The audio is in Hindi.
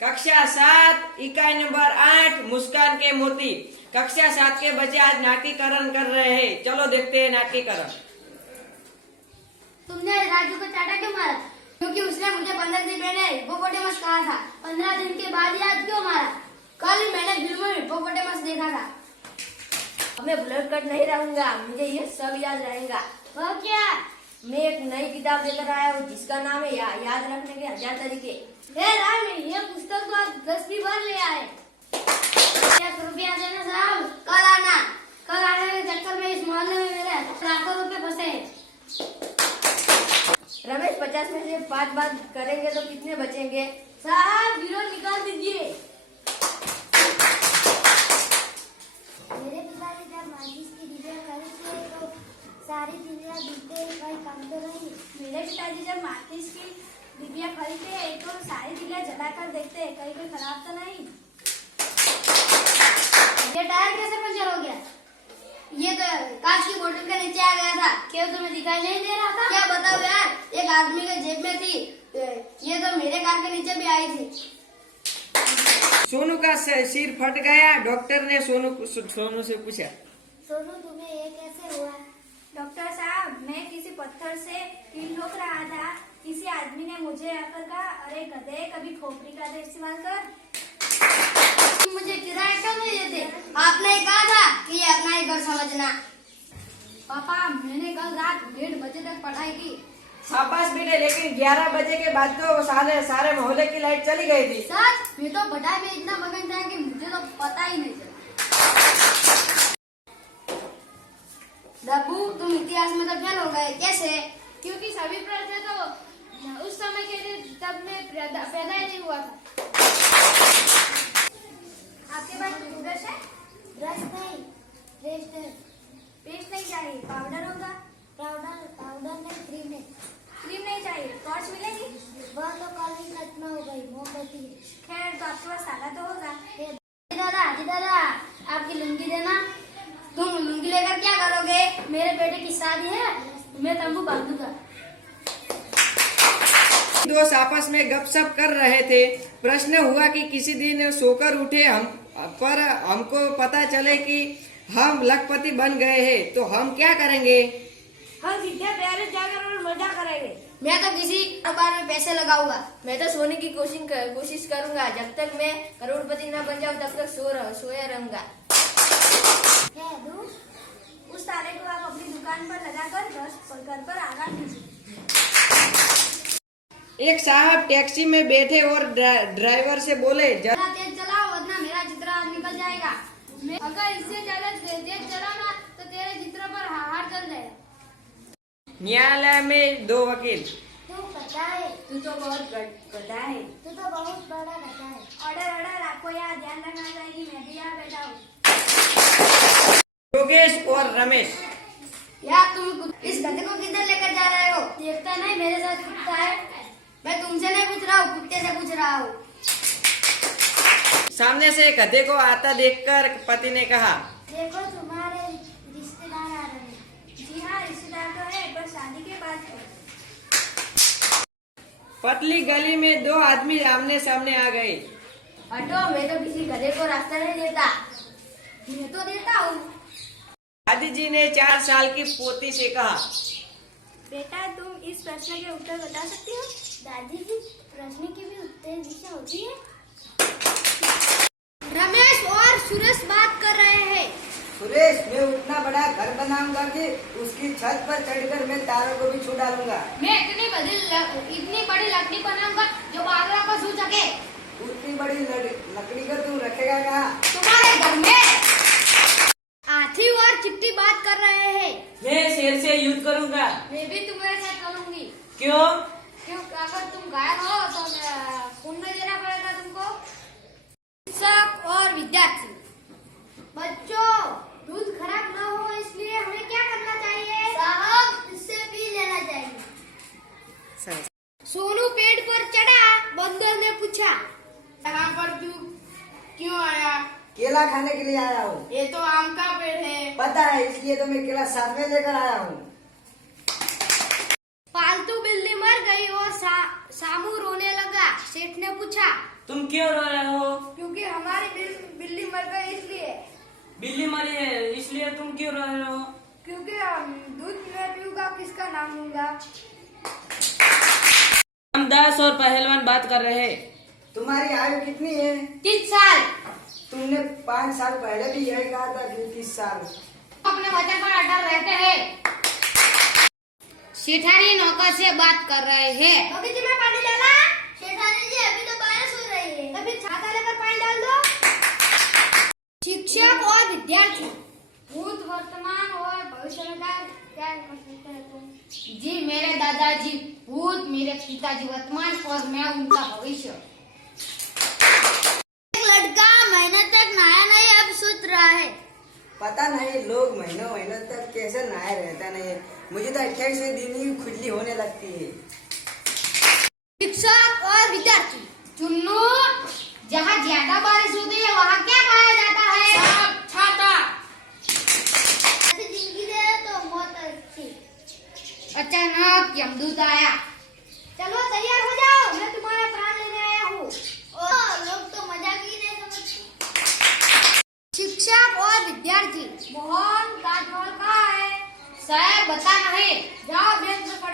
कक्षा 7 इकाई नंबर 8 मुस्कान के मोती। कक्षा 7 के बच्चे आज नाट्यकरण कर रहे हैं। चलो देखते हैं नाट्यकरण। तुमने राजू को चाटा क्यों मारा? क्योंकि उसने मुझे 15 दिन पहले हिप्पोपोटेमस कहा था। 15 दिन के बाद याद क्यों मारा? कल मैंने फिल्म में हिप्पोपोटेमस देखा था। मैं ब्लड कट नहीं रहूंगा, मुझे ये सब याद रहेगा। वो क्या? मैं एक नई किताब लेकर आया हूँ जिसका नाम है याद रखने के 1000 तरीके। हे राम, ये पुस्तक तो आप 10वीं बार ले आए। 1 रुपया देना साहब, कल आना। कल आने के चक्कर में इस मोहल्ले में मेरे लाखों रुपए फंसे हैं। रमेश 50 में से 5 बात करेंगे तो कितने बचेंगे? साहब विरोध निकाल दीजिए। मेरे पिताजी जब माचिस की डिब्बियां खरीदते तो सारी डिब्बियां बिकते कोई काम तो नहीं। मेरे पिताजी जब माचिस की डिब्बियां खरीदते हैं तो सारी डिब्बियां जलाकर देखते हैं कहीं कोई खराब तो नहीं। ये टायर कैसे पंचर हो गया? ये तो कांच की बोतल के नीचे आ गया था। क्या तुम्हें दिखाई नहीं दे रहा था? क्या बताओ यार, एक आदमी के जेब में थी। ये तो मेरे कार के नीचे भी आई थी। सोनू का सिर फट गया। डॉक्टर ने सोनू से पूछा, सोनू तुम्हें ये कैसे हुआ? डॉक्टर साहब, मैं किसी पत्थर से कील ठोक रहा था। किसी आदमी ने मुझे आकर कहा, अरे गधे, कभी खोपड़ी का तो इस्तेमाल कर। मुझे किराया क्यों नहीं देते? आपने कहा था कि ये अपना ही घर समझना। पापा, मैंने कल रात 1:30 बजे तक पढ़ाई की। शाबाश बेटे, लेकिन 11 बजे के बाद तो सारे मोहल्ले की लाइट चली गई थी। सच? मैं तो पढ़ाई में इतना मगन था कि मुझे तो पता ही नहीं चला। बाबू, तुम इतिहास में तो फेल हो गए। कैसे? क्योंकि सभी प्रश्न तो उस समय के लिए तब मैं पैदा ही नहीं हुआ था। आपके पास टूथब्रश है? ब्रश नहीं, पेस्ट है। पेस्ट नहीं चाहिए, पाउडर होगा? पाउडर नहीं, क्रीम है। क्रीम नहीं चाहिए, टॉर्च मिलेगी? वह तो कल ही खत्म हो गई, मोमबत्ती है। खैर, तो आपके पास साला तो होगा। जी दादा, आपकी लुंगी देना। तुम लुंगी लेकर क्या करोगे? मेरे बेटे की शादी है, मैं तंबू बांधूंगा। दोस्त आपस में गपशप कर रहे थे। प्रश्न हुआ कि किसी दिन सोकर उठे पर हमको पता चले कि हम लखपति बन गए हैं, तो हम क्या करेंगे? हम विद्या पैलेस जाकर और मजा करेंगे। मैं तो किसी कारोबार में पैसे लगाऊंगा। मैं तो सोने की कोशिश करूंगा। जब तक मैं करोड़पति न बन जाऊं तब तक सोया रहूंगा। उस तारे को आप अपनी दुकान पर लगाकर घर पर आगा दीजिए। एक साहब टैक्सी में बैठे और ड्राइवर से बोले, जरा तेज चलाओ वरना मेरा चित्र निकल जाएगा। अगर इससे ज्यादा तेज चलाना तो तेरे चित्र पर हार चल जाएगा। न्यायालय में 2 वकील। तू पता है, तू तो बहुत गधा है। तू तो बहुत बड़ा गधा है। ऑर्डर, आपको यहाँ ध्यान रखना चाहिए। मैं भी यहाँ बैठा हूँ। योगेश और रमेश। यार, तुम इस गधे को किधर लेकर जा रहे हो? देखता नहीं मेरे साथ कुत्ता है। मैं तुमसे नहीं पूछ रहा हूँ, कुत्ते से पूछ रहा हूँ। सामने से गधे को आता देखकर पति ने कहा, देखो तुम्हारे रिश्तेदार आ रहे हैं। जी हाँ, रिश्तेदार तो है, पर शादी के बाद है। पतली गली में 2 आदमी आमने सामने आ गए। हटो, मैं तो किसी गधे को रास्ता नहीं देता। मैं तो देता हूँ। दादी जी ने 4 साल की पोती से कहा, बेटा, तुम इस प्रश्न के उत्तर बता सकती हो? दादी जी, प्रश्न की भी उत्तर दिशा होती है। रमेश और सुरेश बात कर रहे हैं। सुरेश, मैं उतना बड़ा घर बनाऊंगा कि उसकी छत पर चढ़कर मैं तारों को भी छू डालूंगा। मैं इतनी बड़ी लकड़ी बनाऊंगा जो बादलों को छू सके। उतनी बड़ी लकड़ी को तू रखेगा कहाँ? तुम्हारे घर में। हाथी और चिट्टी बात कर रहे हैं। मैं शेर से युद्ध करूंगा। मैं भी तुम्हारे साथ करूंगी। क्यों? क्यों? अगर तुम घायल हो तो पुण्य देना पड़ेगा तुमको। शिक्षक और विद्यार्थी। बच्चों, दूध खराब ना हो इसलिए हमें क्या करना चाहिए? साहब, इससे पी लेना चाहिए। सोनू पेड़ पर चढ़ा। बंदर ने पूछा, यहाँ पर तू क्यों आया? केला खाने के लिए आया हूँ। ये तो आम का पेड़ है। पता है, इसलिए तो मैं केला साथ में लेकर आया हूँ। पालतू बिल्ली मर गई और सामू रोने लगा। सेठ ने पूछा, तुम क्यों रो रहे हो? क्योंकि हमारी बिल्ली मर गई इसलिए। बिल्ली मरी है इसलिए तुम क्यों रो रहे हो? क्योंकि दूध मैं पीऊंगा किसका नाम लूंगा। रामदास और पहलवान बात कर रहे हैं। तुम्हारी आयु कितनी है? 30 साल। तुमने 5 साल पहले भी यही कहा था, 30 साल। अपने वचन पर अटल रहते हैं। सेठानी नौकर से बात कर रहे हैं। बगीचे में पानी डाला। शेठानी जी अभी तो बारिश हो रही है। अभी छाता लेकर पानी डाल दो। शिक्षक और विद्यार्थी भूत वर्तमान और भविष्य में क्या कर सकते हैं तुम? जी मेरे दादाजी भूत, मेरे पिताजी वर्तमान और मैं उनका भविष्य। एक लड़का महीने तक नहाया नहीं, अब सोच रहा है। पता नहीं लोग महीनों महीनों तक कैसे नहाए रहता नहीं। मुझे तो 28वें दिन ही खुजली होने लगती है। शिक्षक और विद्यार्थी चुन्नू, जहाँ ज्यादा बारिश होती है वहाँ क्या खाया जाता है? छाता। ऐसी जिंदगी दे तो मौत अच्छी। अचानक यमदूत आया। चलो तैयार हो जाओ, मैं तुम्हारा प्राण लेने आया हूँ। ओ लोग तो मजाक ही नहीं समझते। शिक्षक और विद्यार्थी मोहन ताजमहल कहाँ है? साहब बता नहीं। जाओ बेंच पर